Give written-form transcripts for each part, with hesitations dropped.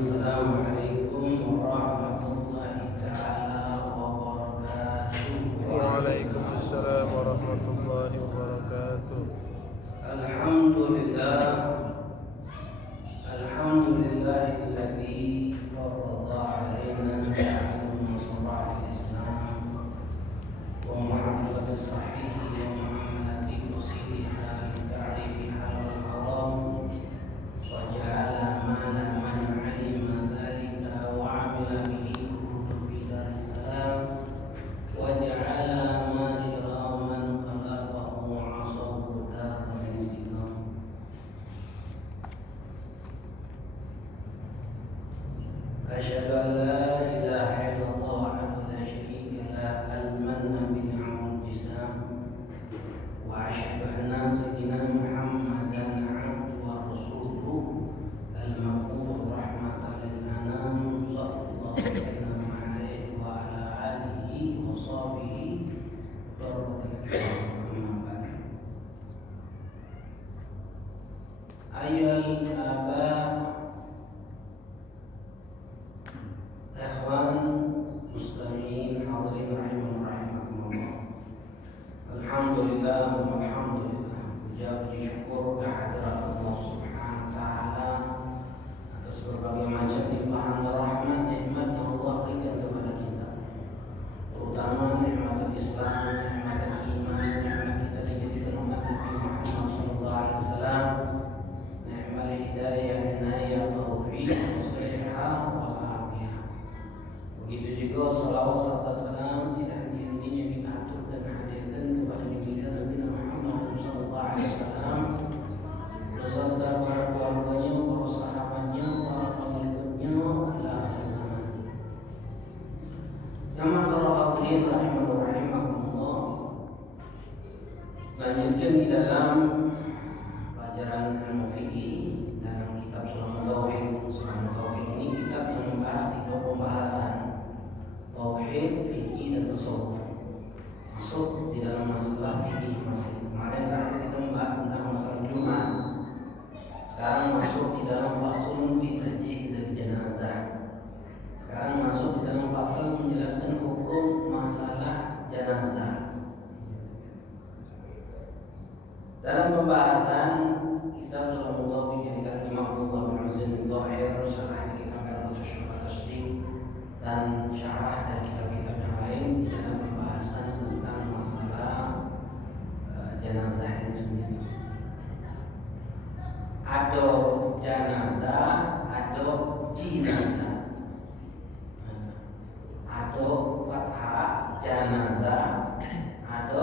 Assalamualaikum warahmatullahi taala wabarakatuh. Waalaikumsalam warahmatullahi wabarakatuh. Alhamdulillah, alhamdulillahilladzi farada alaina ta'allum sharaa'il Islam wa ma'rifati sahihi wa mu'amalati usuliha li ta'rifiha wal haram wa ja'ala ma la man 'alima dhalika wa 'amila bihi kullu fi daris salam wa ja'ala ma syara man khalaqahu wa 'asahu daral intiqam. Asyhadu an la ilaha illallah wahdahu la syarika lah al-mannan bi ni'mal jisam wa asyhadu anna sayyidina Muhammadan 'abduhu wa rasuluhu al-mab'uts rahmatan lil anam sallallahu alaihi wa ala alihi wa sahbihi ayyuhal aba ikhwan muslimin hadirin rahimakumullah. Alhamdulillah walhamdulillah, puji syukur kehadirat Allah Subhanahu wa taala atas berbagai macam limpahan rahmat nikmat yang Allah berikan kepada kita, terutama nikmat Islam, nikmat iman, nikmat kita dijadikan umat Nabi Muhammad sallallahu alaihi wasallam, nikmat hidayah, inayah, taufik, nasihat wal afiyah. Begitu juga salawat serta salam tidak henti-hentinya kita atur dan hadirkan kepada baginda Nabi Muhammad sallallahu alaihi wasallam beserta para keluarganya, para sahabatnya, para pengikutnya ila akhir zaman. Ya ma'asyiral hadirin rahimakumullah. Lanjutkan di dalam pelajaran ilmu fikih dalam kitab Sulamun Tauhid. Sulamun Tauhid ini kitab yang membahas tiga pembahasan: tauhid, fikih, dan tasawuf. Masuk di dalam masalah fikih. Kemarin terakhir kita membahas tentang masalah Jumat. Sekarang masuk di dalam faslun fi tajhizil janazah. Sekarang masuk di dalam fasal menjelaskan hukum masalah jenazah. Dalam pembahasan kitab Sulamun Tauhid yang dikarangan Imam Abdullah bin Husain bin Thahir, syarah kitab Al-Qutush Syubhat Tasdiq, dan syarah dari kitab-kitab yang lain di dalam pembahasan tentang masalah jenazah ini sendiri. Ada jenazah, ada jinazah. Ada fathah jenazah, ada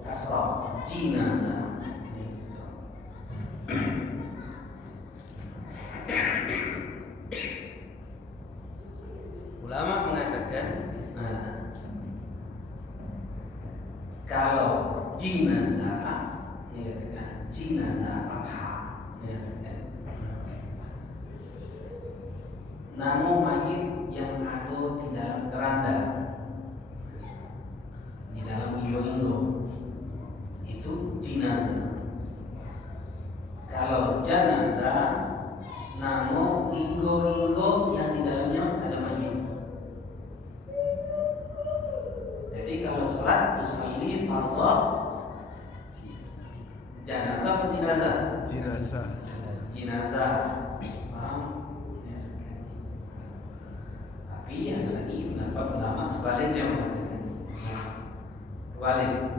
kasrah jinazah. Ulama mengatakan kalau jinazah, jinazah fathah, nama mayit yang ada di dalam keranda, di dalam indo-indo, itu jinazah. Kalau jenazah, nama indo-indo yang di dalamnya ada mayit. Jadi kalau sholat usolli Allah jenazah atau jenazah? Jenazah. Jenazah. Paham? Ya. Tapi ada lagi pendapat ulama sebaliknya mengatakan balik.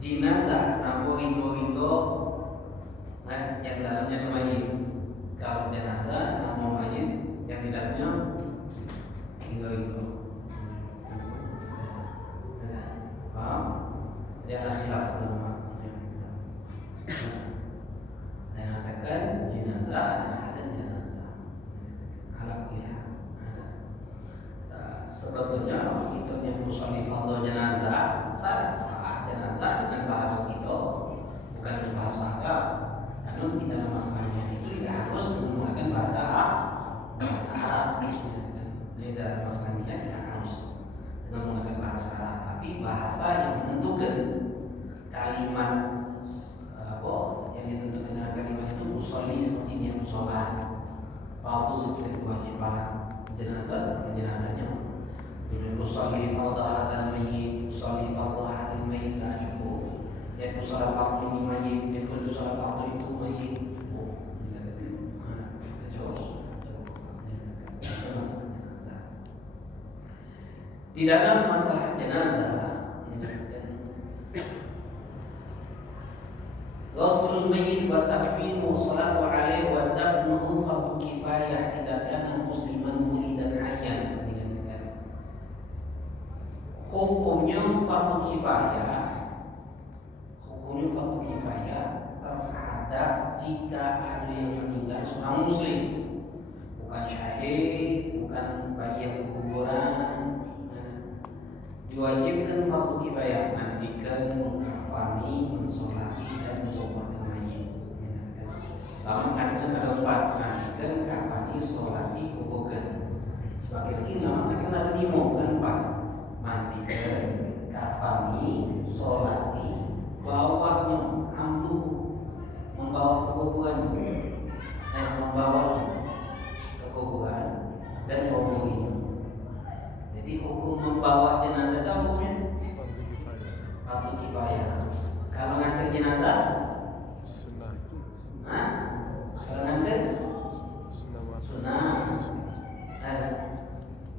Jenazah nampu ringo-ringo yang dalamnya ada mayit. Kalau jenazah nama mayit yang di dalamnya ringo-ringo. Paham? Dia ada khilaf ulama. Ada yang mengatakan jenazah, ada yang mengatakan jenazah. Alat lihat. Sebetulnya itu yang musolli fardhu jenazah, sah jenazah dengan bahasa kita, bukan dengan bahasa Arab. Namun di dalam masalahnya itu tidak harus menggunakan bahasa Arab. Ini dalam masalahnya tidak harus dengan menggunakan bahasa Arab, tapi bahasa yang menentukan kalimat apa yang ditentukan dengan kalimat itu musolli seperti ini, musola. fardu seperti kewajiban, jenazah seperti jenazahnya. Usolli fardhu hadzal mayyit, usolli fardhu hadzal mayyit cukup. Ya usolli fardhu ini mayyit, ya usolli fardhu itu mayyit. Di dalam masalah jenazah Ghuslul mayyit wa takfin wa salatu alaihi wa dafnuhu fardhu kifayah idza kana musliman mulidan hayyan. Hukumnya fardu kifayah. Hukumnya fardu kifayah terhadap jika ada yang meninggal seorang muslim, bukan syahid, bukan bayi yang keguguran. Diwajibkan fardu kifayah, mandikan, mengkafani, mensolati dan menguburkan mayit. Lama katakan ada 4, mandikan, kafani, solati, kuburkan. Sebagai lagi lama katakan ada 5, bukan 4. Mandikan, kafani, solati, bawanya, amdu, membawa kekuburannya, membawa kekuburan dan menguburnya. Jadi hukum membawa jenazah itu hukumnya fardu kifayah. Kalau nganter jenazah Sunnah. Kalau nganter Sunnah.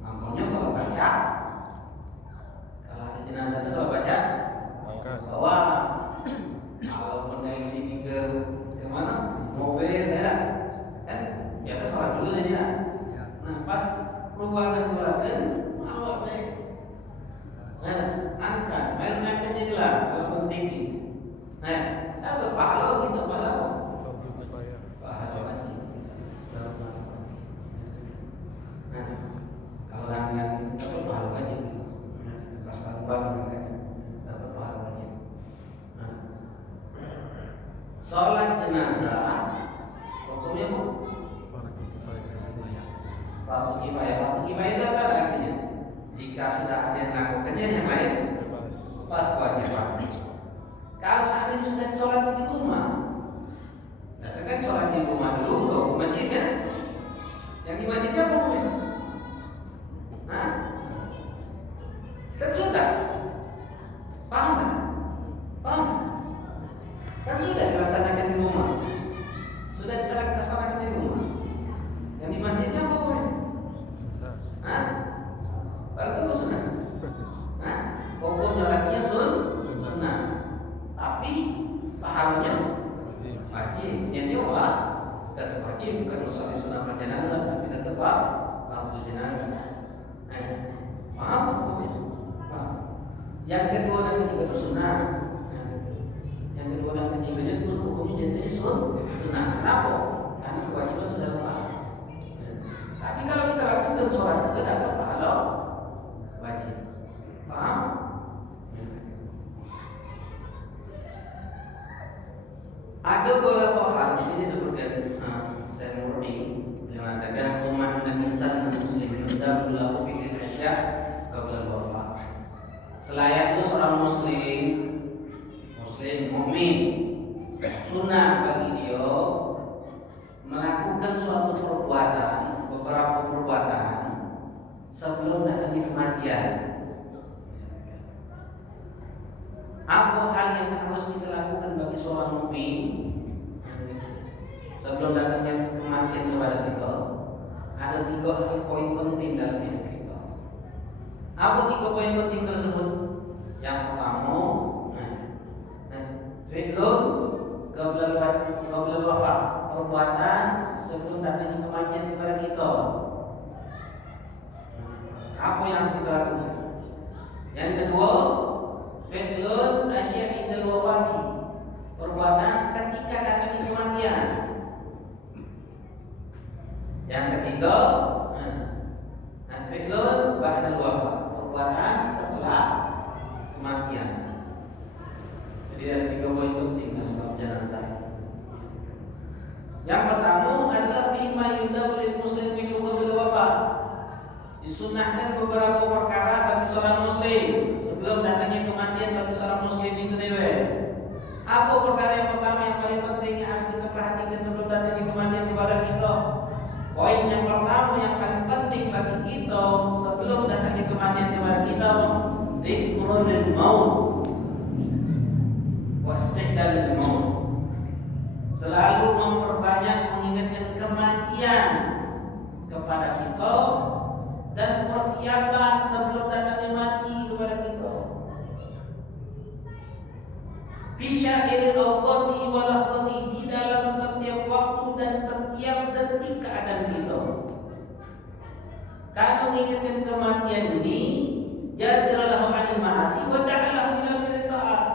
Makanya kalau baca, kalau ada jenazah itu kalau baca bawa. Kalau dari sini ke mana? Mobil ya kan? Biasa sholat dulu saja. Nah pas keluar dan keluarkan awak baik. Angkat, main ngangkat jadilah kalau sedikit. Apa pahala gitu pahala? Fardu kifayah. Pahala lagi. Kalau yang dapat pahala wajib. Pas pahala dapat pahala wajib. Salat jenazah hukumnya apa? Fardu kifayah. Fardu kifayah itu apa artinya? Jika sudah ada yang melakukannya, yang lain pas kewajiban. Kalau saat ini sudah sholat di rumah, biasakan sholat di rumah dulu, ke masjidnya. Yang di masjidnya apa hukumnya? Kan sudah, paham kan? Paham kan? Kan sudah dilaksanakan di rumah, sudah dilaksanakan di rumah. Yang di masjidnya apa hukumnya? Bagus sunnah. Hukum nyolatnya sunnah. Tapi pahalanya wajib. Yang dia tetap wajib, bukan sholat sunnah jenazah, tapi tetap fardu jenazah. Paham hukumnya? Yang kedua dan ketiga itu sunnah. Yang kedua dan ketiganya itu hukumnya jadinya sunnah. Kenapa? Karena kewajiban sudah lepas. Tapi kalau kita lakukan sholat juga dapat pahala wajib. Paham? Ada beberapa hal di sini sebutkan Syekh Murni yang mengatakan umat dan insan muslim yunda berlaku fikir asya qabla al-wafa. Selayaknya seorang muslim mukmin sunnah bagi dia melakukan suatu perbuatan, beberapa perbuatan sebelum datangnya kematian. Apa hal yang harus kita lakukan bagi seorang mukmin sebelum datangnya kematian kepada kita? Ada 3 poin penting dalam hidup kita. Apa 3 poin penting tersebut? Yang pertama, fi'lun qabla wafat, perbuatan sebelum datangnya kematian kepada kita. Apa yang harus kita lakukan? Yang kedua, fi'lun asy'idal wafati, perbuatan ketika datangnya kematian. Yang ketiga, fi'lun ba'dal wafat, perbuatan setelah kematian. Jadi ada 3 poin penting dalam bab jenazah. Yang pertama adalah fima yundabu lil muslim fi qabla wafat. Disunahkan beberapa perkara bagi seorang muslim sebelum datangnya kematian bagi seorang muslim itu dewe. Apa perkara yang pertama yang paling penting yang harus kita perhatikan sebelum datangnya kematian kepada kita? Poin yang pertama yang paling penting bagi kita sebelum datangnya kematian kepada kita, dzikrul maut wastidalil maut. Selalu memperbanyak mengingatkan kematian kepada kita dan persiapan sebelum datangnya mati kepada kita. Fi syairil awqati wal lahzati, di dalam setiap waktu dan setiap detik keadaan kita. Karena mengingatkan kematian ini, jaziralahu 'anil ma'asi wa da'alahu ila fil ta'at.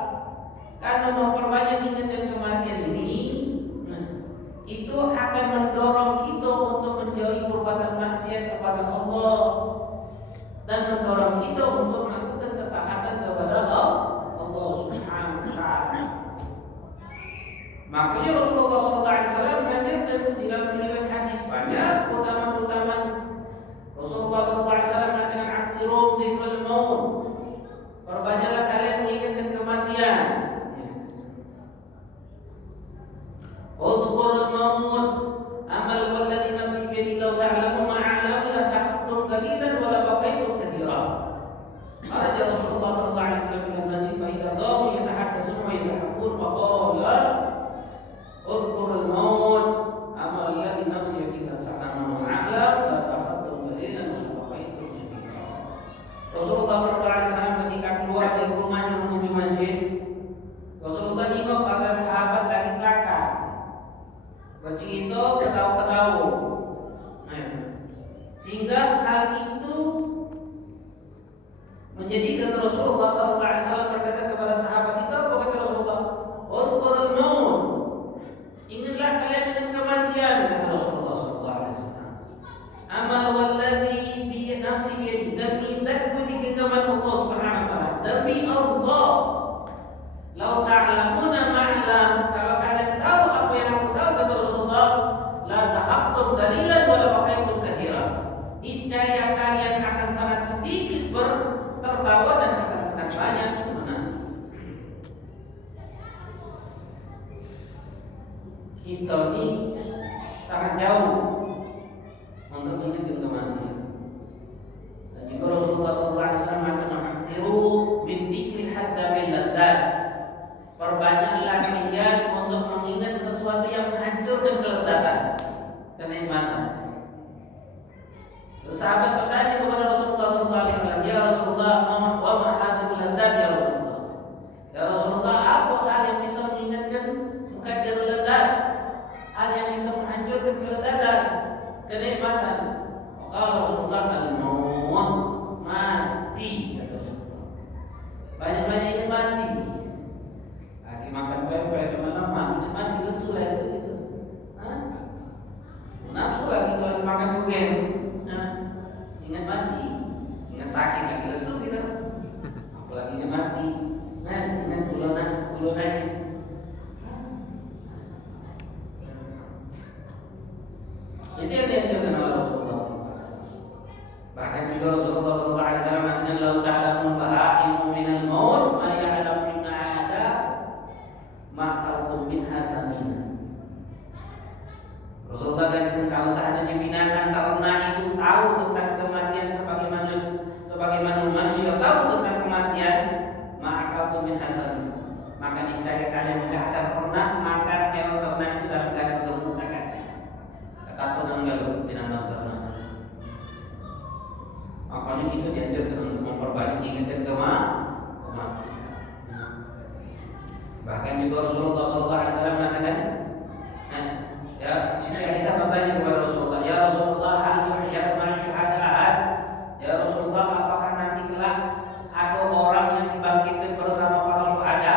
Karena memperbanyak ingatkan kematian ini, itu akan mendorong kita untuk menjauhi perbuatan maksiat kepada Allah dan mendorong kita untuk melakukan ketaatan kepada Allah Subhanahu wa ta'ala. Makanya Rasulullah SAW mengajarkan di dalam riwayat hadis banyak keutamaan-keutamaan. Rasulullah SAW mengatakan aktsiru dzikrul maut. Perbanyaklah kalian mengingatkan kematian. Udhkurul maut amal walladzi nafsi biyadihi law ta'lamu ma 'alamu la tahtum qalilan wa la baqaitum katsiran. Kharaja Rasulullah sallallahu alaihi wasallam min al-masjid fa idza qamu yatahaddatsuna wa yatahaqqun fa qala udhkurul maut amal walladzi nafsi biyadihi law ta'lamu ma 'alamu la tahtum qalilan wa la baqaitum katsiran. Rasulullah sallallahu alaihi wasallam ketika keluar dari rumahnya menuju masjid, Rasulullah nengok para sahabat lagi kelakar. Bacaan itu ketawa-ketawa. Sehingga hal itu menjadikan Rasulullah SAW berkata kepada sahabat itu, apa kata Rasulullah? Udhkurul maut. Ingatlah kalian dengan kematian, kata Rasulullah SAW. Amal walladzi bi nafsi biyadi, demi takku di genggaman Allah Subhanahu wa ta'ala, demi Allah. Lau ta'lamuna ma'lam, kalau kalian tahu apa yang aku tahu, kata Rasulullah, la tahabtum qalilan wa la baqaitum katsiran. Niscaya kalian akan sangat sedikit tertawa dan akan sangat banyak menangis. Kita ini sangat jauh untuk mengingatkan kematian. Dan juga Rasulullah SAW mengatakan aktsiru min dzikri hatta bil ladzat. Perbanyaklah kalian untuk mengingat sesuatu yang menghancurkan kelezatan, kenikmatan. Sahabat bertanya kepada Rasulullah SAW, ya Rasulullah, wa ma hadhil ladzat ya Rasulullah? Ya Rasulullah, apa hal yang bisa mengingatkan mukaddirul ladzat? Hal yang bisa menghancurkan kelezatan, kenikmatan. Kalau Rasulullah al-maut, mati. Banyak-banyak ingat mati. Makan pempek lama-lama ingat mati, lesu lah itu gitu. Nafsu lah gitu lagi makan durian, ingat mati, ingat sakit lagi lesu gitu. Apalagi ingat mati, ingat kulunan. Itu yang diajarkan oleh Rasulullah. Bahkan juga Rasulullah SAW mengatakan, "Lau ta'lamun baha'imu minal maut ma ya'lamu makaltum min hasamina." Rasulullah katakan, kalau seandainya binatang ternak itu tahu tentang kematian sebagaimana manusia tahu tentang kematian, makaltum min hasamina, maka niscaya kalian tidak akan pernah makan hewan ternak itu dalam keadaan gemuk dan kaki. Ketakutan kalau binatang ternak. Makanya kita diajarkan untuk memperbanyak ingatkan kematian. Bahkan juga Rasulullah SAW mengatakan, ya, Siti Aisyah bertanya kepada Rasulullah, ya Rasulullah, hal yuhsyar ma'a syuhada ahad? Ya Rasulullah, apakah nanti kelak ada orang yang dibangkitkan bersama para syuhada?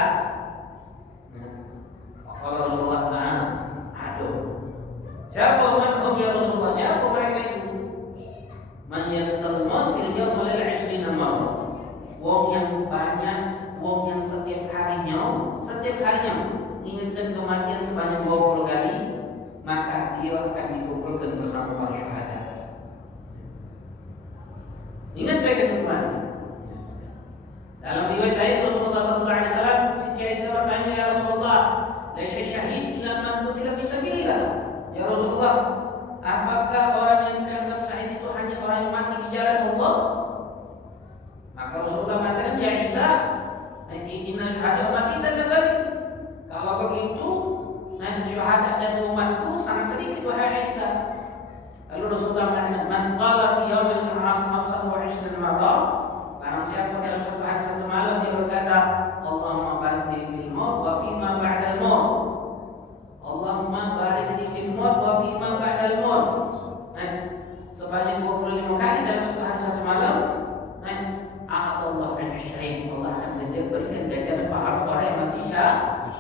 Kalau Rasulullah, nah, ada. Siapa manhum ya Rasulullah? Siapa mereka itu? Man yaqtul maut fil yawm wal 20 marrah. Wong yang banyak, wong yang setiap harinya ingatkan kematian sebanyak 20 kali, maka dia akan dikumpulkan bersama para Apakah orang yang dianggap syahid itu hanya orang yang mati di jalan Allah? Maka Rasulullah mengatakan, ya Isa, inna syuhada mati dan balik. Kalau begitu, syuhada dari umatku sangat sedikit, wahai Isa. Lalu Rasulullah mengatakan, man qala fi yaumil khamsah wa 20 marrah, barang siapa dalam satu hari satu malam dia berkata, Allahumma barik li fil maut wa fi ma ba'dal maut. Allahumma barik li fil maut wa fi ma ba'dal maut. Sebanyak 25 kali dalam satu hari satu malam, Allah syahid, Allah akan berikan ganjaran pahala orang yang mati syahid.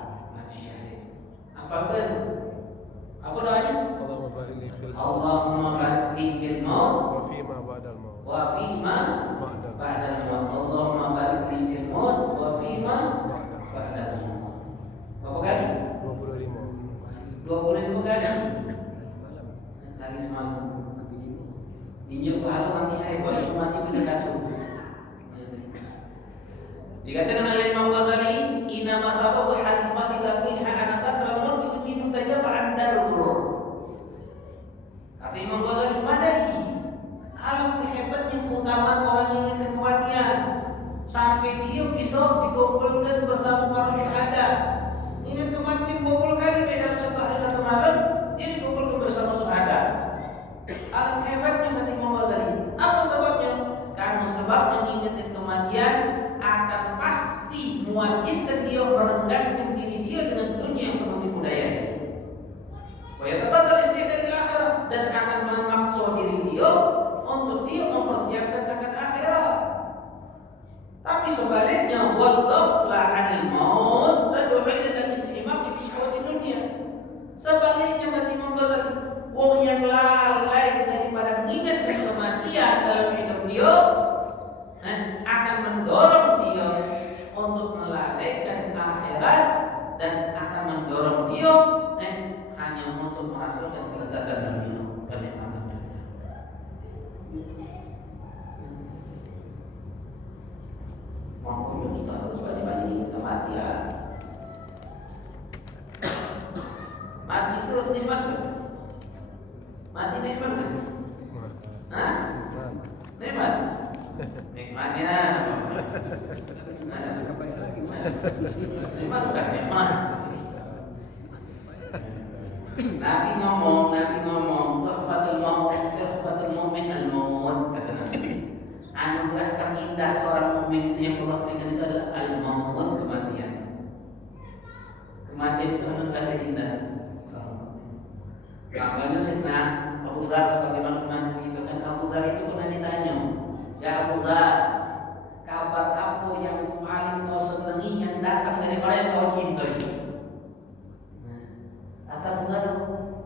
Apa doanya? Allahumma barik li fil maut wa fi ma ba'dal maut. wa fi ma ba'dal maut. Allahumma barik li fil maut wa fi ma ba'dal maut. Berapa kali? 25 kali. Sehari semalam. Injil pahala mati syahid, walaupun mati pun dikasih. Dikatakan oleh Imam Ghazali, inna masababu halifatillah kulliha anadakral murdi ujibu tajafa'an darul. Kata Imam Ghazali, madai alam kehebatnya keutamaan orang yang inginkan kematian sampai dia bisa dikumpulkan bersama para syuhada. Ingin kematian 20 kali dalam satu hari satu malam, dia dikumpulkan bersama syuhada. Alam hebatnya kata Imam Ghazali. Apa sebabnya? Karena sebab mengingatkan kematian akan pasti mewajibkan dia merendahkan diri dia dengan dunia yang penuh tipu daya. Wa yataqaddal istidad lil akhirah, dan akan memaksa diri dia untuk dia mempersiapkan akan akhirat. Tapi sebaliknya, wal ghafla 'anil maut tad'u ila al-inhimaki fi syahwati dunya. Sebaliknya kata Imam Ghazali, orang yang lalai daripada mengingatkan kematian dalam hidup dia akan mendorong dia untuk melalaikan akhirat dan akan mendorong dia hanya untuk merasakan kelezatan dunia, kenikmatan dunia. Makanya kita harus banyak-banyak ingat kematian. Mati itu nikmat kan? Mati nikmat kan? Hah? Nikmat? Nikmatnya nikmat bukan nikmat. Nabi ngomong tuhfatul mu'min al-maut, kata Nabi. Anugerah terindah seorang mukmin itu yang Allah berikan itu adalah al-maut, kematian. Kematian itu anugerah terindah seorang mukmin. Makanya Sayyidina Abu Dzar sebagaimana pernah itu kan, Abu Dzar itu pernah ditanya, ya Abu Dzar, kabar apa yang paling kau senangi yang datang dari orang yang kau cintai? Kata Abu Dzar,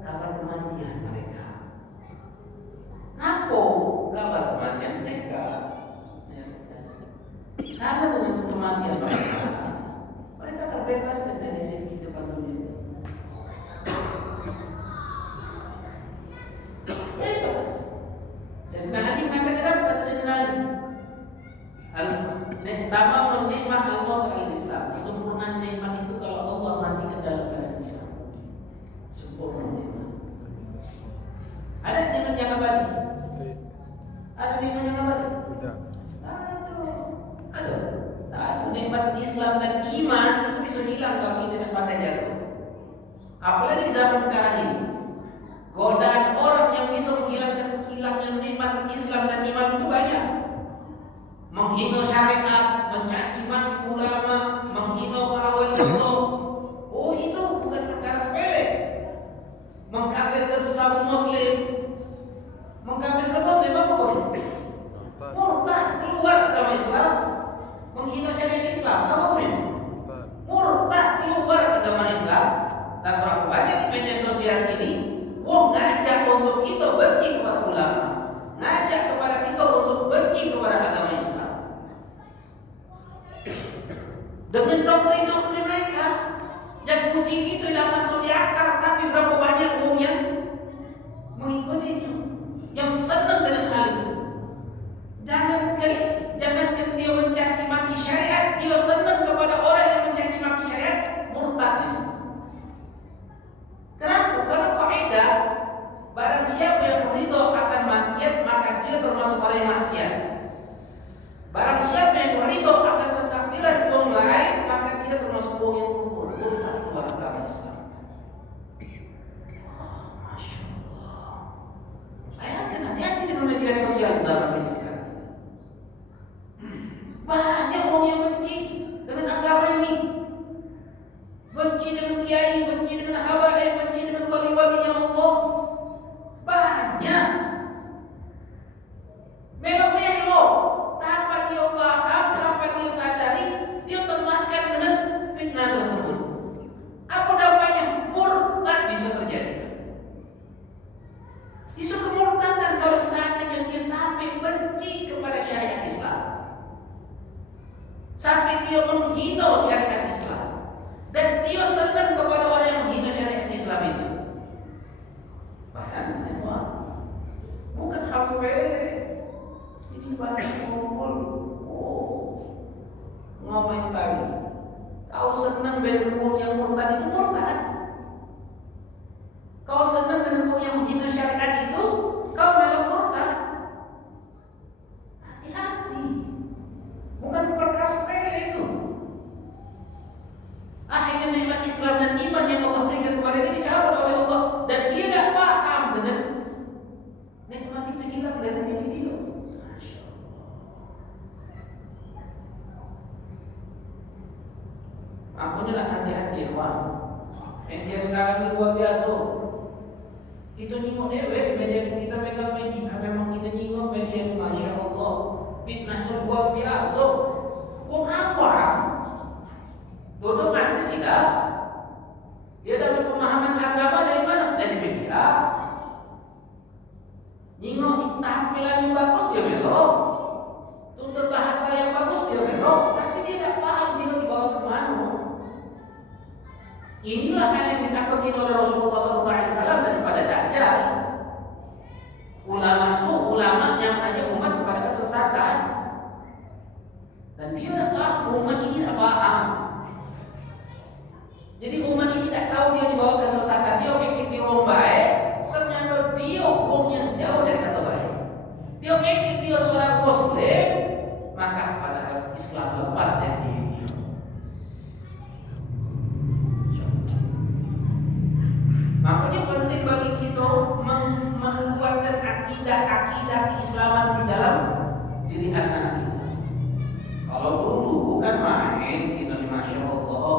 kabar kematian mereka. Apa kabar kematian mereka? Karena dengan kematian mereka terbebaskan dari kehidupan dunia. Bebas. Sayyidina Ali mengatakan apa kata Sayyidina Ali? Tamamul nikmat al-maut al-Islam. Sempurna nikmat itu kalau Allah matikan dalam keadaan Islam. Sempurna nikmat. Ada nikmat yang abadi? Ada nikmat yang abadi? Tidak. Ada. Nikmat Islam dan iman itu bisa hilang kalau kita tidak pandai jaga. Apalagi di zaman sekarang ini. Godaan orang yang bisa menghilangkan nikmat Islam dan iman itu banyak. Menghina syariat, mencaci maki ulama, menghina para wali Allah. Oh, itu bukan perkara sepele. Mengkafirkan sesama muslim. Mengkafirkan muslim apa kau? Murtad, keluar agama Islam. Menghina syariat Islam, apa kau? Murtad, keluar agama Islam. Dan berapa banyak di media sosial ini ngajak untuk kita benci kepada ulama, ngajak kepada kita untuk benci kepada agama Islam dengan doktrin-doktrin mereka yang uji kita tidak masuk di akal. Tapi berapa banyak orang yang mengikutinya, yang senang dengan hal itu. Jangankan dia mencaci maki syariat, dia senang kepada orang yang mencaci maki syariat, murtad ini. Kenapa? Karena kaidah barang siapa yang orang yang maksiat. Barang siapa yang ridho akan kekafiran kaum lain, maka dia termasuk kaum yang kufur, murtad keluar agama Islam. Masya Allah. Bayangkan, hati-hati dengan media sosial zaman ini sekarang. Banyak orang yang benci dengan agama ini, benci dengan kiai, benci dengan habaib, benci dengan wali-walinya Allah. Banyak melo-melo tanpa dia paham, tanpa dia sadari, dia termakan dengan fitnah tersebut. Apa dampaknya? Murtad bisa terjadi. Isu kemurtadan kalau seandainya dia sampai benci kepada syariat Islam, sampai dia menghina syariat Islam, dan dia senang kepada orang yang menghina syariat Islam itu. Bahkan bukan hal sepele. Ini banyak kumpul. Ngapain tadi? Kau senang dengan orang yang murtad itu murtad. Kau senang dengan orang yang menghina syariat itu, kau memang murtad. Hati-hati. Bukan perkara sepele itu. Akhirnya nikmat Islam dan iman yang Allah berikan kepada dia dicabut oleh Allah, dan dia tidak paham dengan nikmat itu hilang dari diri dia. Masya Allah. Makanya nak hati-hati ya, media sekarang ini luar biasa. Itu nyingok dewek media kita pegang media, memang kita nyingok media. Masya Allah, fitnahnya luar biasa. Wong awam duduk majlis kita, dia dapat pemahaman agama dari mana? Dari media. Nyingok tampilan yang bagus dia melok, tutur bahasa yang bagus dia melok, tapi dia tidak paham dia dibawa kemana. Inilah hal yang ditakuti oleh Rasulullah SAW daripada Dajjal. Ulama yang mengajak umat kepada kesesatan, dan dia tidak paham, umat ini tidak paham. Jadi umat ini tidak tahu dia dibawa kesesatan. Dia pikir dia orang baik, ternyata dia orang yang jauh dari kata baik. Dia pikir dia seorang Muslim, maka padahal Islam lepas dari dia. Makanya penting bagi kita menguatkan akidah keislaman di dalam diri anak-anak kita. Kalau dulu bukan main kita di Masya Allah,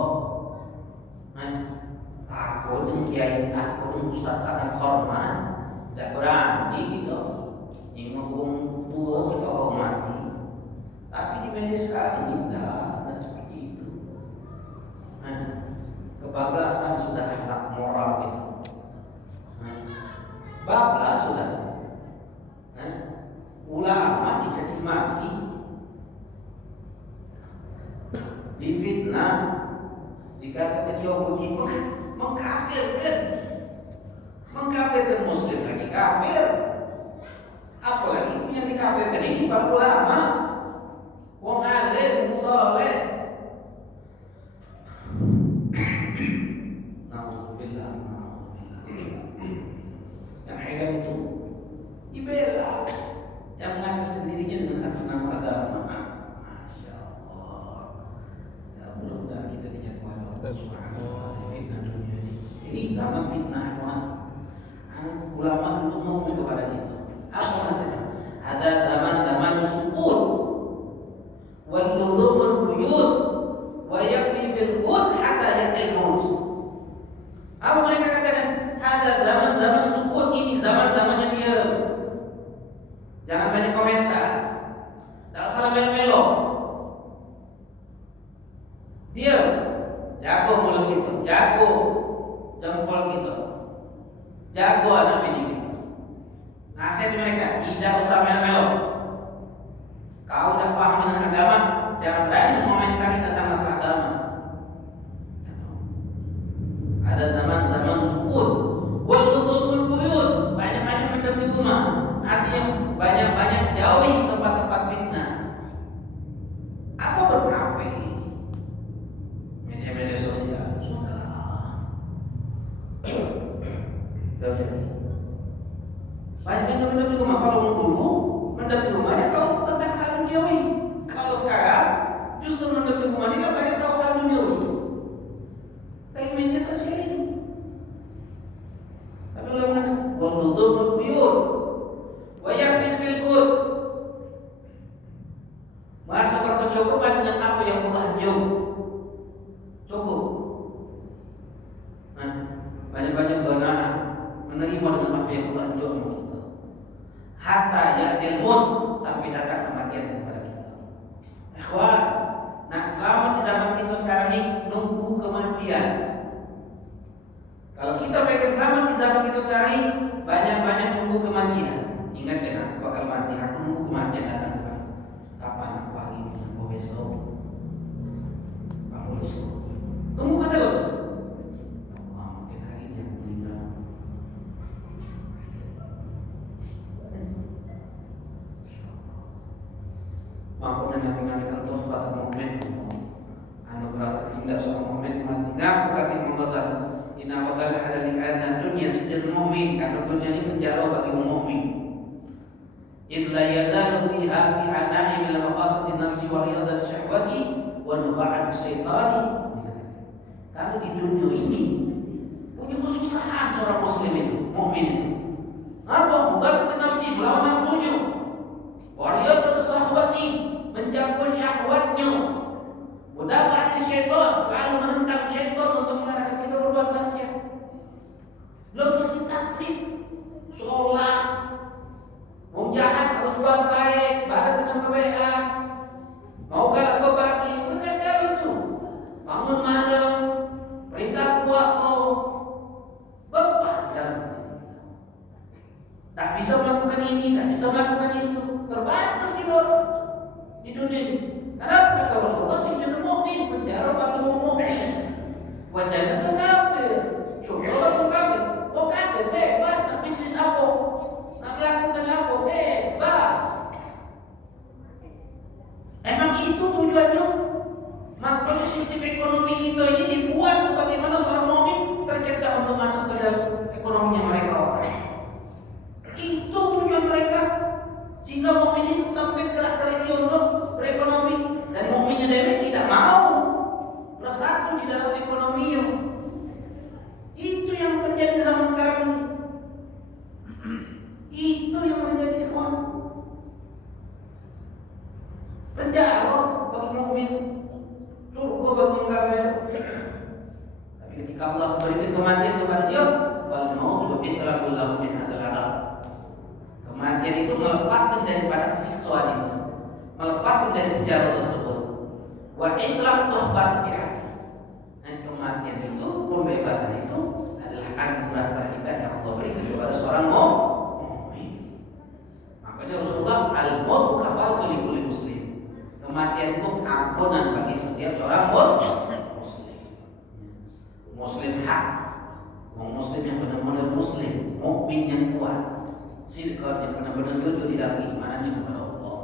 takut dengan kiai, takut dengan ustaz sangat hormat, tidak berani gitu. Nyinggung tua kita hormati. Tapi di media sekarang tidak seperti itu. Kebablasan sudah akhlak moral gitu. Bablas sudah. Ulama dicaci maki, difitnah, dikatakan Yahudi, mengkafirkan Muslim lagi kafir. Apalagi yang dikafirkan ini para ulama, wong alim, soleh. Alhamdulillah. Yang heran itu dibela, yang mengataskan dirinya dengan atas nama agama. Masya Allah. Ya mudah-mudahan kita dijadikan Allah Subhanahu wa taala fitnah dunia ini. Ini zaman fitnah, kawan. Ulama dulu ngomong kepada kita. Apa maksudnya? Ada zaman sukun, wal luzumul buyut, wa yakfi bil qud hatta yatil maut. Apa mereka katakan? Ada zaman sukun, ini zaman-zamannya dia. Jangan banyak komentar. Tak salah melo-melo. Dia jago mulut kita, jago jempol kita, jago anak bini kita. Nasihat mereka, tidak usah melo-melo. Kau udah paham dengan agama, jangan berani mengomentari tentang masalah agama. Ada zaman sukun, wal luzumul buyut, banyak-banyak mendem di rumah. Artinya banyak-banyak jauhi tempat-tempat fitnah. Apa ber-HP? Media-media sosial. Sudahlah. Banyak-banyak mendem di rumah. Kalau dulu Mendampingi umatnya tahu tentang hal duniawi. Kalau sekarang justru mendampingi umatnya banyak tahu hal duniawi dari media sosial ini. Tapi ulama waludhu buyur wa yafil bil qud, masa berkecukupan dengan apa yang Allah jauh cukup. Nah, banyak-banyak berdoa menerima dengan apa yang Allah jauh kita. Hatta ya'til maut, sampai datang kematian kepada kita. Ikhwan, nah selama di zaman kita sekarang ini nunggu kematian. Kalau kita pengen selamat di zaman kita sekarang ini, banyak-banyak nunggu kematian. Ingat kan, aku bakal mati, aku nunggu kematian datang kepada. Kapan aku hari ini, aku besok, aku besok. Tunggu ke terus. Allah, mungkin hari ini aku meninggal. Makanya Nabi mengatakan tuhfatul mu'min, anugerah terindah seorang mu'min mati. Ngapa kata Imam Ghazali? Inna waqala hadal li'anna dunya sijnul mu'min, karena dunia ini penjara bagi orang mukmin. Idza yazalu fiha fi ana'i bil maqasid an-nafsi wa riyadat syahwati wa nuba'at syaitani. Kalau di dunia ini punya kesusahan seorang muslim itu, mukmin itu. Apa? Maqasid an-nafsi, melawan nafsunya. Wa riyadat syahwati, menjaga syahwatnya. Mudafa'at syaitan, selalu menentang syaitan untuk mengarahkan kita berbuat maksiat. Belum taklif, sholat, mau jahat harus buat baik, balas dengan kebaikan. Mau galak berbagi, bukan kalau itu. Bangun malam, perintah puasa, beban. Tak bisa melakukan ini, tak bisa melakukan itu. Terbatas kita di dunia ini. Kenapa kata Rasulullah sijnul mu'min, penjara bagi orang mukmin. Wa jannatul kafir, surga bagi orang kafir. Oh kafir bebas, nak bisnis apa, nak melakukan apa bebas. Emang itu tujuannya? Makanya sistem ekonomi kita ini dibuat sebagaimana seorang mukmin tercegah untuk masuk ke dalam ekonominya mereka. Itu tujuan mereka, sehingga mukmin ini sampai gerak-gerik dia untuk berekonomi, dan mukminnya dewe tidak mau bersatu di dalam ekonominya. Itu yang terjadi zaman sekarang ini. Itu yang terjadi, ikhwan. Penjara bagi mukmin, surga bagi orang kafir. Tapi ketika Allah memberikan kematian kepada dia, wal mautu itraqul lahu min hadzal adab. Kematian itu melepaskan daripada siksaan itu, melepaskan dari penjara tersebut. Wa itlaq tuhfat fi haqi. Dan kematian itu, pembebasan itu adalah anugerah terindah yang Allah berikan kepada seorang mukmin. Makanya Rasulullah al-maut kafaratu likulli muslim. Kematian itu ampunan bagi setiap seorang muslim. Muslim hak, muslim yang benar-benar muslim, mukmin yang kuat, sidqan yang benar-benar jujur di dalam imanannya kepada Allah.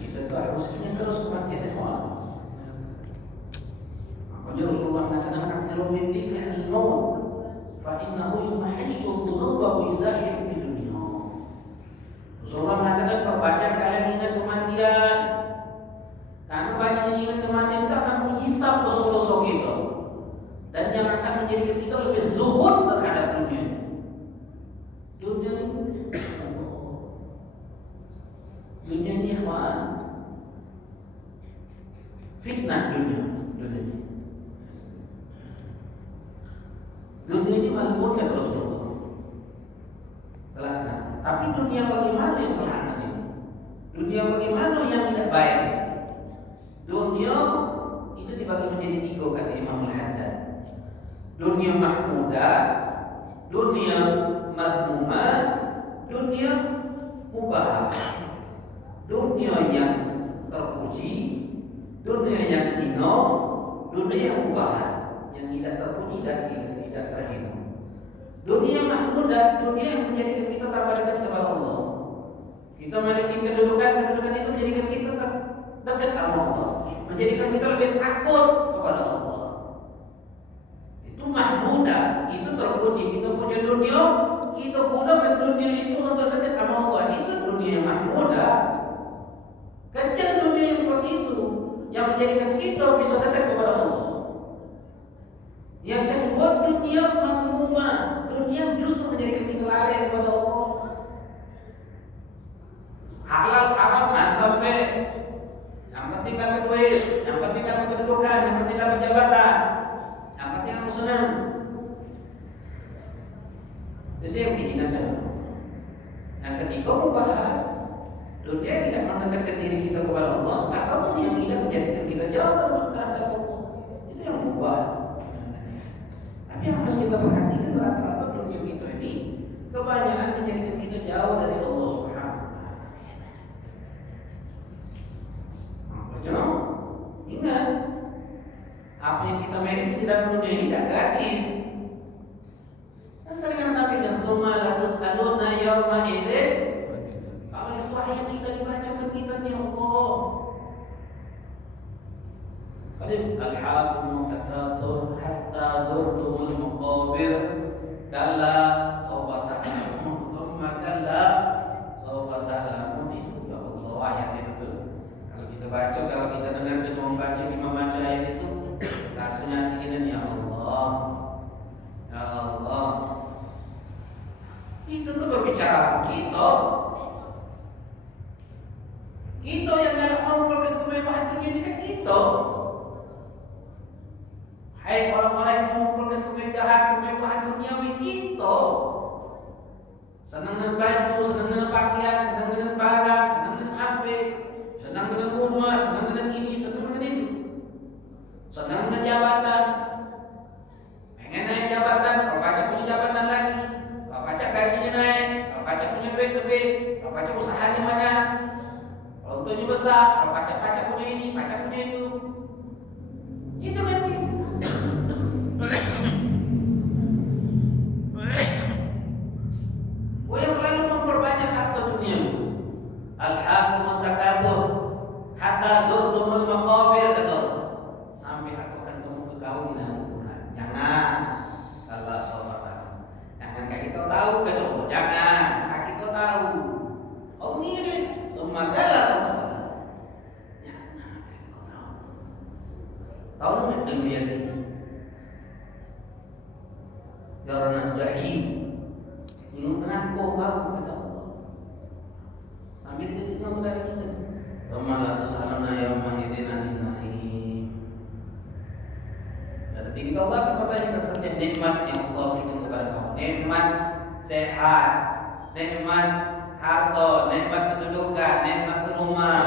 Kita harus ingat terus kematian ikhwan. Makanya Rasulullah mengatakan aktsiru min dzikri al-maut fa innahu yumahhisu dhunuba wa yuzahiru fi dunya. Rasulullah mengatakan perbanyak kalian ingat kematian, karena banyak ingat kematian itu akan menghisap dosa-dosa kita, dan yang akan menjadikan kita lebih zuhud terhadap dunia. Dunia ini ikhwan, fitnah dunia ini. Dunia ini malun kata Rasulullah, telaknat. Tapi dunia bagaimana yang telaknat ini? Dunia bagaimana yang tidak baik ini? Dunia itu dibagi menjadi tiga kata Imam Al-Haddad. Dunia mahmudah, dunia madmumah, dunia mubah. Dunia yang terpuji, dunia yang hina, dunia yang mubah, yang tidak terpuji dan tidak terhina. Dunia mahmudah, dunia yang menjadikan kita tambah dekat kepada Allah. Kita memiliki kedudukan itu menjadikan kita dekat sama Allah, menjadikan kita lebih takut kepada Allah. Itu mahmudah, itu terpuji. Kita punya dunia, kita gunakan dunia itu kejar dunia yang seperti itu, yang menjadikan kita bisa dekat kepada Allah. Yang kedua, dunia magmumah, dunia justru menjadikan kita lalai kepada Allah. Halal haram mantap be. Yang penting dapat duit, yang penting dapat kedudukan, yang penting dapat jabatan, yang penting aku senang. Itu yang dihinakan. Yang ketiga, mubahat. Dunia yang tidak mendekatkan diri kita kepada Allah, ataupun yang tidak menjadikan kita jauh terhadap Allah. Itu yang mubah. Tapi yang harus kita perhatikan, rata-rata dunia kita ini kebanyakan menjadikan kita jauh dari Allah Subhanahu wa Ta'ala. Makanya ingat, apa yang kita miliki di dalam dunia ini tidak gratis. Dan sering sampaikan, "Tsumma latus'aluna yawma idzin." Kalau itu ayat sudah dibacakan kita nih Allah. Al-haqqul takatsur hatta zurtumul maqabir kalla sawfa ta'lamun thumma kalla sawfa ta'lamun. Itu ya Allah ayat itu tuh. Kalau kita baca, kalau kita dengar dan membaca imam baca ayat itu, rasanya ingin ya Allah. Ya Allah. Itu tuh berbicara kita. Kita yang dalam mengumpulkan kemewahan dunia ini kan kita. Hai orang-orang yang mengumpulkan kemewahan duniawi kita. Senang dengan baju, senang dengan pakaian, senang dengan barang, senang dengan HP, senang dengan rumah, senang dengan ini, senang dengan itu. Senang dengan jabatan. Pengen naik jabatan, kalau pacak punya jabatan lagi. Kalau pacak gajinya naik, kalau pacak punya duit lebih, kalau pacak usahanya banyak. Kalau untuknya besar, kalau pacak punya ini, pacak punya itu. Itu kan gitu. Yang selalu memperbanyak harta dunia. Al-haqqul takatsur hatta zurtumul maqabir, kata Allah. Sampai aku akan temu kau di dalam kuburan. Jangan, Allah SWT. Jangan kaki kau tahu, kata Allah. Jangan, kaki kau tahu. Allah ngirim. Makalah SWT. Jangan kaki kau tahu. Tahu nggak ilmu yakin? Karena jahim gunung neraka kau, kata Allah. Ambil ketika mulai kita Ramalah tusaluna yawma idzin anin na'im. Dan ketika Allah akan bertanya setiap nikmat yang Allah berikan kepada kau. Nikmat sehat, nikmat harta, nikmat kedudukan, nikmat rumah,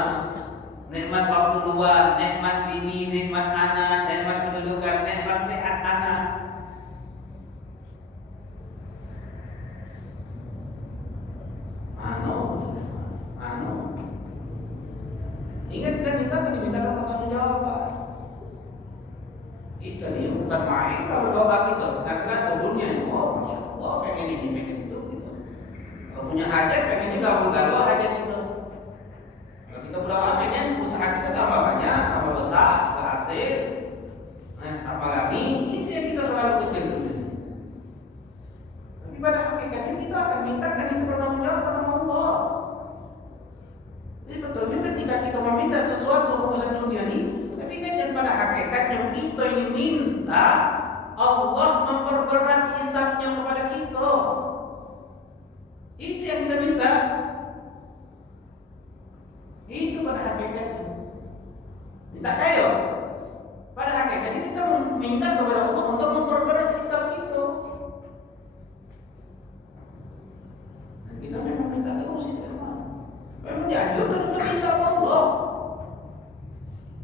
nikmat waktu luang, nikmat bini, nikmat anak, nikmat kedudukan, nikmat sehat anak. Ingat kan kita akan dimintakan pertanggungjawaban. Itu dia bukan main kalau doa kita. Katakan dunia ini, oh masya Allah, pengen ini, pengen itu, gitu. Kalau punya hajat, pengen juga bukan hajat itu. Kalau kita berdoa pengen usaha kita tambah banyak, tambah besar, berhasil, tambah lami, itu yang kita selalu kejar dunia. Tapi pada hakikatnya kita akan mintakan itu pertanggungjawaban sama Allah. Jadi betulnya ketika kita meminta sesuatu urusan dunia ini, tapi kan pada hakikatnya kita ini minta Allah memperberat hisabnya kepada kita. Itu yang kita minta. Itu pada hakikatnya. Minta kayo. Pada hakikatnya kita meminta kepada Allah untuk memperberat hisab kita. Dan kita memang minta terus itu. Memang dianjurkan untuk minta Allah.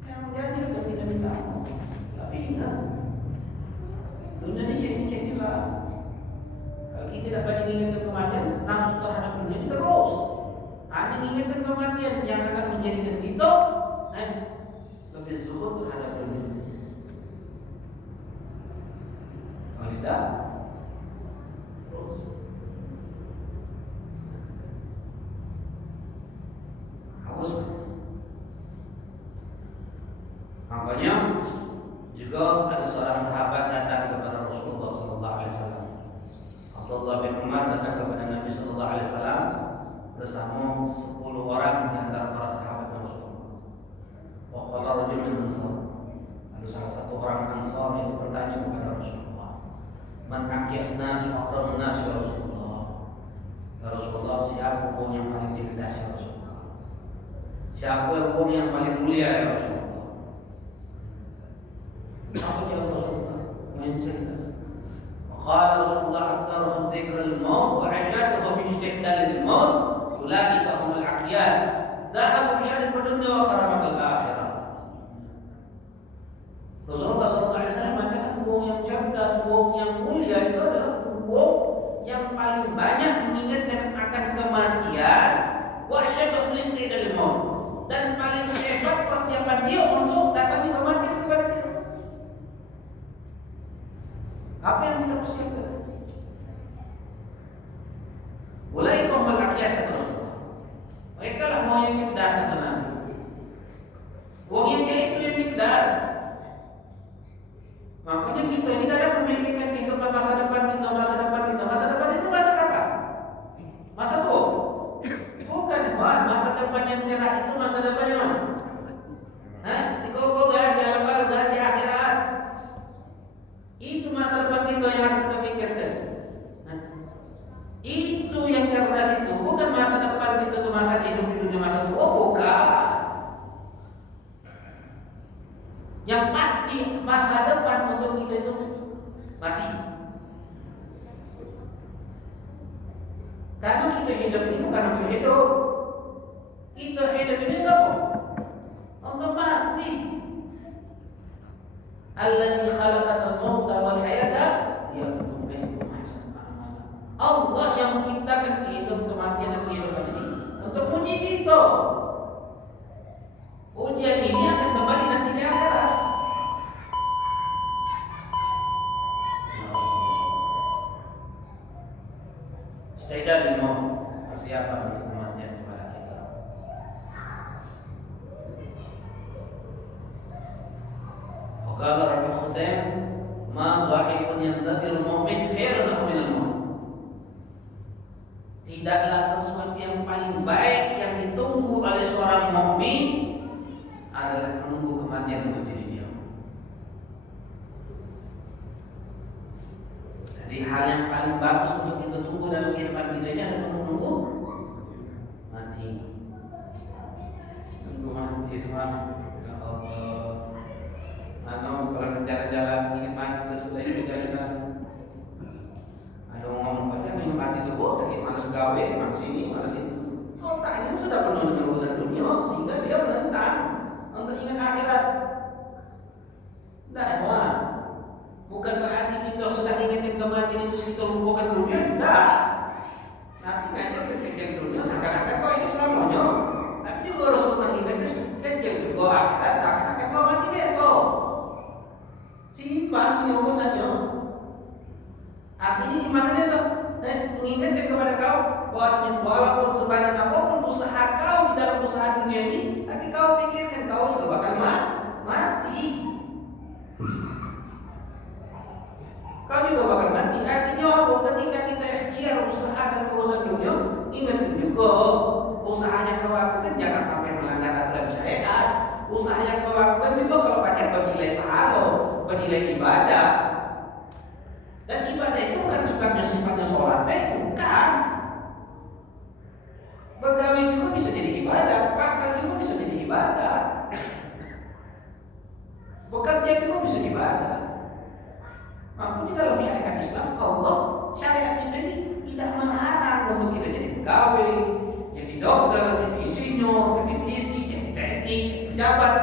Memang dianjurkan kita minta Allah. Tapi ingat, dunia ini cek-ceklah. Kalau kita tidak banyak inginkan kematian, nafsu terhadap dunia ini terus. Hanya inginkan kematian yang akan menjadikan kita lebih zuhud terhadap dunia. Kalau tidak, terus. Makanya juga ada seorang sahabat datang kepada Rasulullah SAW. Abdullah bin Umar datang kepada Nabi SAW bersama 10 orang di antara para sahabat Rasulullah. Waqala rajul min Ansar. Lalu salah satu orang Ansar itu bertanya kepada Rasulullah, "Man aqyas nas wa aqramun nas ya Rasulullah?" Ya Rasulullah, siapa orang yang paling cerdas ya Rasulullah? Siapa orang yang paling mulia ya Rasulullah? Apa jawab Rasulullah? Yang cerdas. Qala Rasulullah aktaruhum dzikrul maut wa asyaduhum istiqlalil maut ulaika humul aqyas. Dhahabu syarifud dunya wa karamatul akhirah. Rasulullah SAW mengatakan uang yang cerdas, uang yang mulia itu adalah uang yang paling banyak mengingatkan akan kematian, wa asyaddu listi'dal maut, dan paling hebat persiapan dia untuk datang di kematian kepada dia. Apa yang kita persiapkan? Mulai kau melakias kata Rasulullah. Mereka lah mau yang cerdas kata Nabi. Uang yang cerdas itu yang cerdas. Makanya kita ini kadang memikirkan kehidupan masa depan kita, masa depan itu masa kapan? Masa tua? Bukan, masa depan yang cerah itu masa depan yang mana? Di kuburan, di alam barzah, di akhirat. Itu masa depan kita yang harus kita pikirkan. Itu yang cerdas itu, bukan masa depan kita itu masa hidup di dunia masa tua, bukan. Yang pasti masa depan untuk kita itu mati. Karena kita hidup ini bukan untuk hidup. Kita hidup ini apa? Untuk mati. Alladzi khalaqal mauta wal hayata liyabluwakum ayyukum ahsanu amala. Allah yang menciptakan kehidupan, kematian dan kehidupan ini untuk uji kita. Ujian ini akan kembali nanti di akhirat. Istidad ilmu, persiapan untuk kematian kepada kita. Qala Rabbi Khudaim, ma dha'ifun yantadhirul mu'min khairun lahu minal maut. Tidaklah sesuatu yang paling baik yang ditunggu oleh seorang mukmin adalah menunggu kematian untuk diri dia. Jadi hal yang paling bagus untuk kita tunggu dalam kehidupan kita ini adalah menunggu mati. Menunggu mati, Tuhan. Ya Allah. Kalau jalan-jalan ingin mati sudah itu jalan-jalan. Ada ngomong banyak ingin mati itu lagi malas gawe, malas ini, malas itu. Otaknya sudah penuh dengan urusan dunia sehingga dia menentang untuk ingat akhirat. Nah, bukan berarti kita sudah ingatkan kematian itu kita melupakan dunia. Tidak. Tapi kan kejar dunia seakan-akan kau hidup selamanya. Tapi juga Rasulullah mengingatkan kejar juga akhirat seakan-akan kau mati besok. Simpan ini urusannya. Artinya makanya itu mengingatkan kepada kau bahwasanya walaupun sebanyak apapun usaha kau di dalam usaha dunia ini, tapi kau pikirkan kau juga bakal mati. Kau juga bakal mati. Artinya apa? Ketika kita ikhtiar usaha dan urusan dunia, ingatkan juga usaha yang kau lakukan jangan sampai melanggar aturan syariat. Usaha yang kau lakukan juga kalau pacar bernilai pahala, bernilai ibadah. Dan ibadah itu bukan sifatnya sholat, bukan. Begawi juga bisa jadi ibadah, pasar juga bisa jadi ibadah, bekerja juga bisa ibadah. Makanya dalam syariat Islam Allah syariat kita ini tidak melarang untuk kita jadi pegawai, jadi dokter, jadi insinyur, jadi polisi, jadi TNI, jadi pejabat.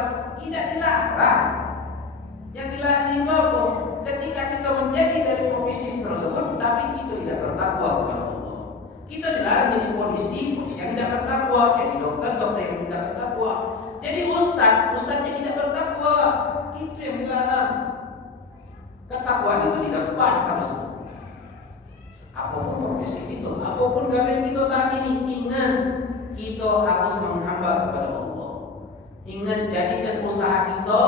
Tidak dilarang. Yang dilarang itu apa? Ketika kita menjadi dari profesi tersebut, tapi kita tidak bertakwa kepada Allah. Kita dilarang jadi polisi yang tidak bertakwa, jadi dokter yang tidak bertakwa, jadi ustaz yang tidak bertakwa. Itu yang dilarang. Ketakwaan itu di depan harus. Apapun profesi itu, apapun gawe kita saat ini, ingat kita harus menghamba kepada Allah. Ingat jadikan usaha kita,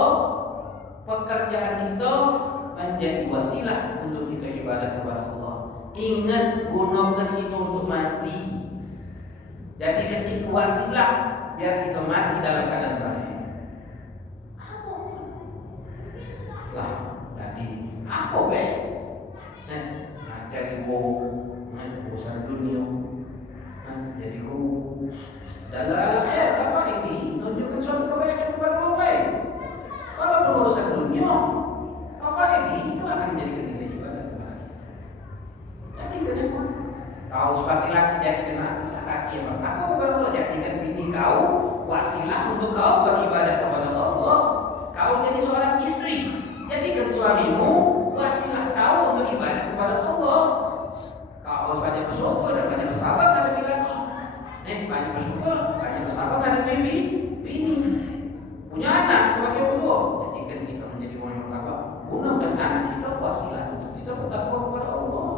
pekerjaan kita menjadi wasilah untuk kita ibadah kepada Allah. Ingat gunakan itu untuk mati. Jadikan itu wasilah biar kita mati dalam keadaan baik. Aku be, cari urusan dunia, jadi ku dalam khair apa ini menunjukkan suatu kebaikan kepada orang lain. Walaupun urusan dunia, apa ini itu akan menjadi nilai ibadah kepada kita. Jadi kenapa? Kau sebagai laki jadikan laki yang bertakwa kepada Allah, jadikan bini kau wasilah untuk kau beribadah kepada Allah. Kau jadi seorang istri, jadikan suamimu wasilah kau untuk ibadah kepada Allah. Kau harus banyak bersyukur dan banyak bersabar menghadapi laki. Banyak bersyukur, banyak bersabar menghadapi bini. Punya anak sebagai orang tua, jadikan kita menjadi orang yang bertakwa. Gunakan anak kita wasilah untuk kita bertakwa kepada Allah.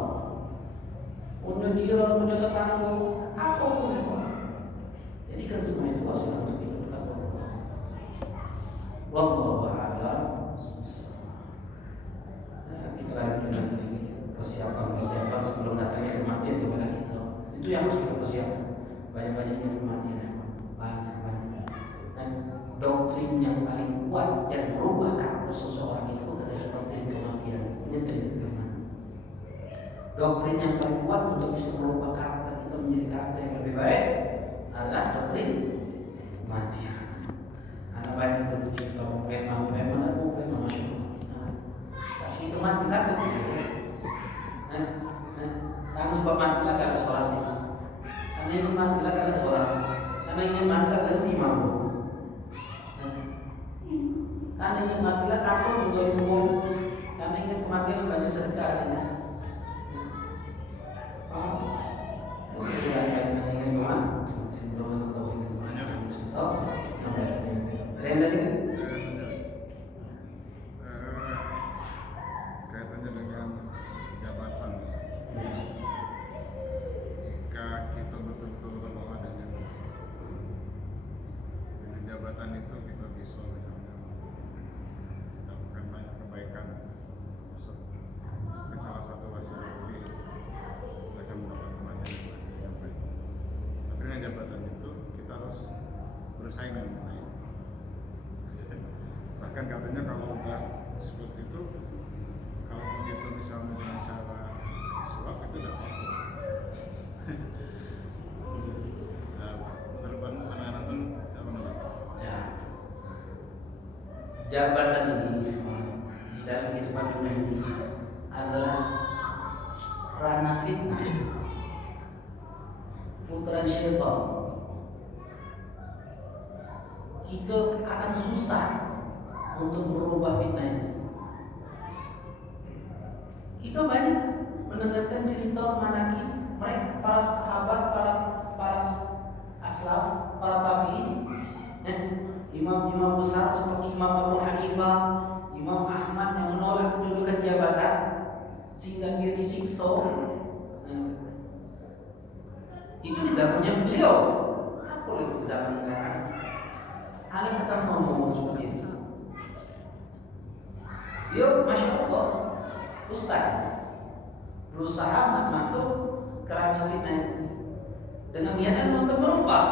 Punya jiran, punya tetangga, apapun itu. Jadikan semua itu wasilah untuk kita bertakwa kepada Allah. Wallahu a'lam. Kita lanjutkan persiapan sebelum datangnya kematian kepada kita. Itu yang harus kita persiapkan. Banyak-banyaknya kematian, banyak. Dan doktrin yang paling kuat yang merubah karakter seseorang itu adalah doktrin kematian. Ingatkan itu teman. Doktrin yang paling kuat untuk bisa merubah karakter kita menjadi karakter yang lebih baik adalah doktrin kematian. Ada banyak bercerita preman masya Allah. Itu mati tapi karena sebab matilah kalau sholat. Karena ingin matilah kalau sholat. Karena ingin matilah berhenti mampu. Karena ingin matilah takut menjadi uang. Karena ingin kematian banyak sedekah. Karena ingin Renda kan? Kaitannya dengan jabatan. Jika kita betul-betul berdoa dengan jabatan itu, kita bisa mendapatkan banyak kebaikan. Mungkin salah satu wasilah ini kita akan mendapat kematian yang baik. Tapi dengan jabatan itu kita harus bersaing dengan yang lain. Bahkan katanya kalau udah seperti itu, kalau begitu misalnya dengan cara suap itu tidak apa-apa. Berdepan anak-anak itu apa namanya? Ya. Jabatan ini di dalam kehidupan dunia ini adalah ranah fitnah, putaran syaitan. Kita akan susah untuk merubah fitnah itu. Kita banyak mendengarkan cerita manaqib mereka, para sahabat, para aslaf, para tabi'in, imam-imam besar seperti Imam Abu Hanifah, Imam Ahmad yang menolak kedudukan jabatan sehingga dia disiksa. Itu di zamannya beliau. Apa lagi di zaman sekarang? Ada kata ngomong seperti itu. Dia masya Allah ustaz berusaha masuk ke ranah fitnah dengan niatan untuk berubah,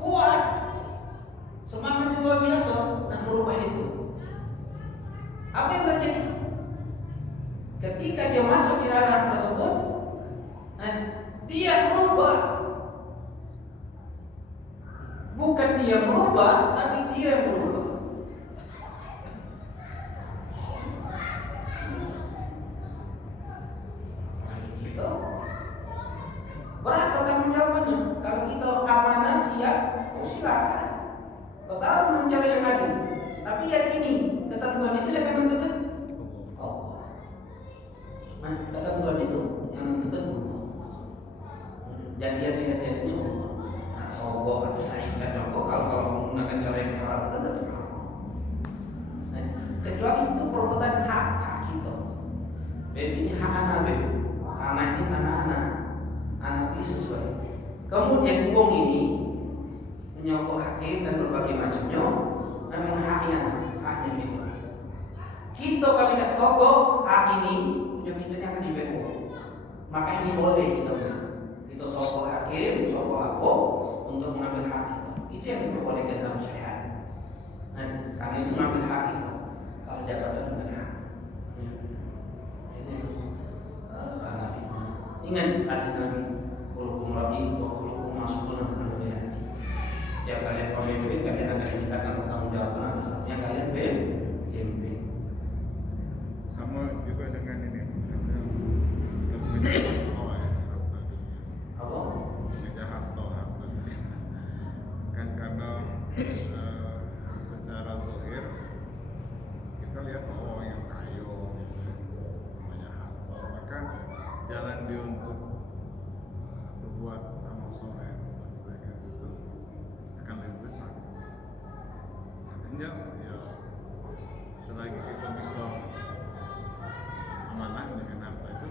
kuat, semangatnya luar biasa nak merubah itu. Apa yang terjadi ketika dia masuk di ranah tersebut? Dia berubah, bukan dia berubah, tapi dia yang berubah. Berat pertanggung jawabannya. Kalau kita amanah siap, silakan bertarung dengan cara yang adil. Tapi yakini ketentuan itu siapa yang menentukan? Allah. Nah, ketentuan itu yang menentukan Allah. Dan dia tidak jadinya Allah. Nah, sogoh atau sa'id dan nyokok kalau menggunakan cara yang haram itu tetap haram. Nah, kecuali itu perbuatan hak kita. Beb ini hak anak beb. Anak ini anak-anak. Anak beli sesuai. Kemudian uang ini menyokong hakim dan berbagai macamnya dan menghaki haknya kita. Kita kalau tidak sogok hak ini punya kita ini akan dibebo. Maka ini boleh kita beli. Kita sogok hakim, sogok apa untuk mengambil hak kita. Itu yang diperbolehkan dalam syariat. Nah, karena itu mengambil hak kita. Ingat hadis Nabi, kullukum ra'i wa kullukum mas'ulun an ra'iyati. Setiap kalian pemimpin, kalian akan dimintakan pertanggungjawaban atas apa yang kalian pimpin. Sama juga dengan ini untuk menjaga harta ya, harta dunia. Apa? Menjaga harta dunia. Kan karena secara zahir kita lihat yang kaya banyak harta, maka jalan dia untuk berbuat amal soleh kebaikan itu akan lebih besar. Artinya ya selagi kita bisa amanah dengan harta itu,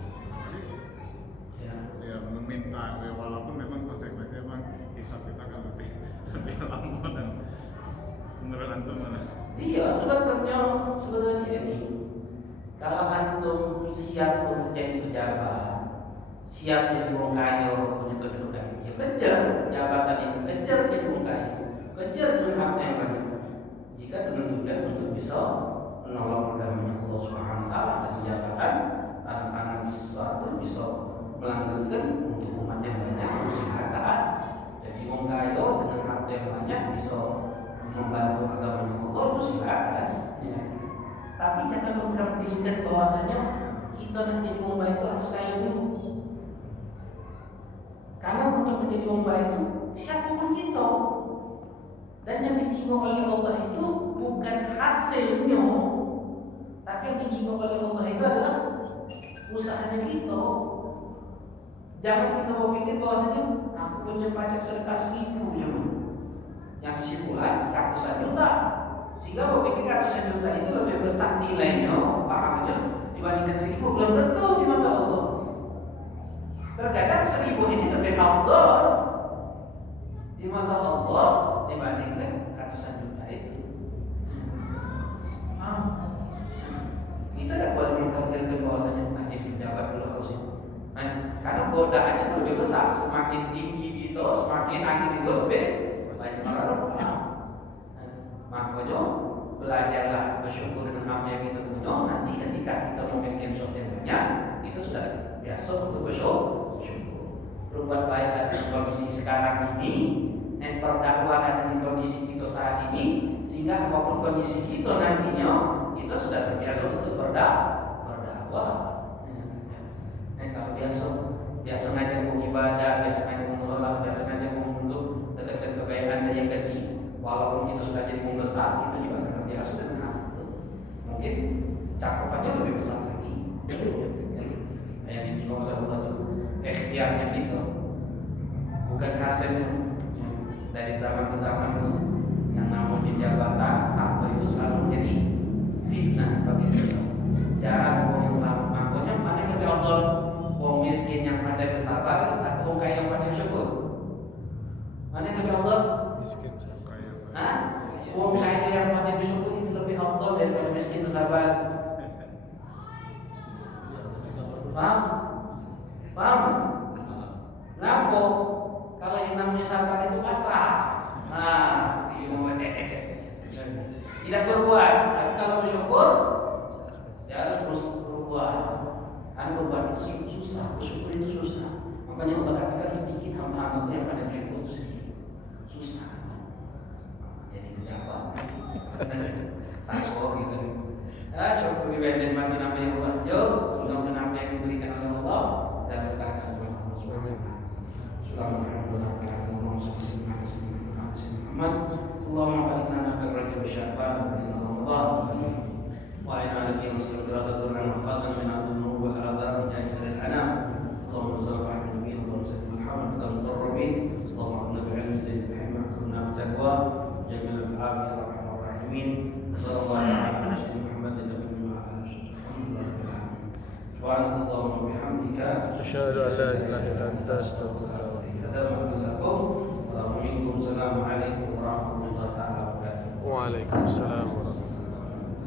ya meminta walaupun memang konsekuensinya memang hisab kita akan lebih lama dan menurut antum mana? Iya, sebetulnya ini kalau antum siap untuk jadi pejabat, siap jadi wong kaya punya kedudukan, ya kejar jabatan itu, kejar jadi wong kaya, kejar dengan harta yang banyak. Jika dengan tujuan untuk bisa menolong agamanya Allah Subhanahu wa taala dengan jabatan, tangan sesuatu bisa melanggengkan untuk umat yang banyak, silakan. Jadi wong kaya dengan harta yang banyak bisa membantu agamanya Allah, itu silakan. Ya. Tapi jangan mengkerdilkan bahwasanya kita nanti jadi wong baik itu harus kaya dulu. Karena untuk menjadi wong baik itu siapapun kita. Dan yang dijingok oleh Allah itu bukan hasilnya, tapi yang dijingok oleh Allah itu adalah usahanya kita. Jangan kita berpikir bahwasanya aku punya pajak sedekah 1.000 cuma, yang simpulan ratusan juta, sehingga berpikir ratusan juta itu lebih besar nilainya, pahalanya dibandingkan 1.000. Belum tentu di mata Allah. Terkadang 1.000 ini lebih afdal di mata Allah dibandingkan ratusan juta itu. Itu tidak boleh mengkerdilkan bahwasanya jadi pejabat dulu harus itu. Karena godaannya lebih besar, semakin tinggi gitu, semakin angin itu lebih banyak orang. Makanya belajarlah bersyukur dengan apa yang kita punya. Nanti ketika kita memiliki sesuatu yang banyak, itu sudah biasa untuk bersyukur. Berbuat baik dengan kondisi sekarang ini, dan berdakwah dengan kondisi kita saat ini, sehingga apapun kondisi kita nantinya, kita sudah terbiasa untuk berdakwah. Kalau biasa ngajak mau ibadah, biasa ngajak mau sholat, biasa ngajak mau untuk dekatkan kebaikan dari yang kecil, walaupun kita sudah jadi mau besar, itu juga akan terbiasa dengan hal itu. Mungkin cakupannya lebih besar lagi. Yang dijinok oleh Allah itu ikhtiarnya kita, bukan hasilnya. Dari zaman ke zaman itu yang namanya jabatan harta itu selalu menjadi fitnah bagi kita. Jarang orang yang selamat. Makanya mana yang lebih afdal? Wong miskin yang pandai bersabar atau wong kaya yang pandai bersyukur? Mana yang lebih afdal? Miskin Kaya. Hah? Wong kaya yang pandai bersyukur itu lebih afdal daripada miskin bersabar. Paham? Paham? Kenapa? Kalau yang namanya sabar itu pasrah. Tidak berbuat. Tapi kalau bersyukur, dia harus berbuat. Kan berbuat itu susah, bersyukur itu susah. Makanya Allah katakan sedikit hamba-hamba yang pada bersyukur itu sedikit, susah. Jadi pejabat, sanggup gitu. Syukur ibadah mati nama yang Allah jauh, belum kenapa yang diberikan oleh Allah dan berkata kepada Allah Subhanahu. Allahumma barik lana fi Rajab wa Sya'ban wa fi Ramadan. وإنا لك نسأل برضا الدنيا محفظا من الذنوب والآثام من أجل الأنام. اللهم صل على النبي اللهم صل على محمد المقربين. اللهم اغفر بالعلم زيد بالحكمة واكرمنا بالتقوى وجملنا بالعافية يا أرحم الراحمين. صلى الله على سيدنا محمد النبي وعلى آله وصحبه وسلم. سبحانك اللهم وبحمدك أشهد أن لا إله إلا أنت أستغفرك وأتوب إليك. السلام عليكم ورحمة الله تعالى وبركاته. وعليكم السلام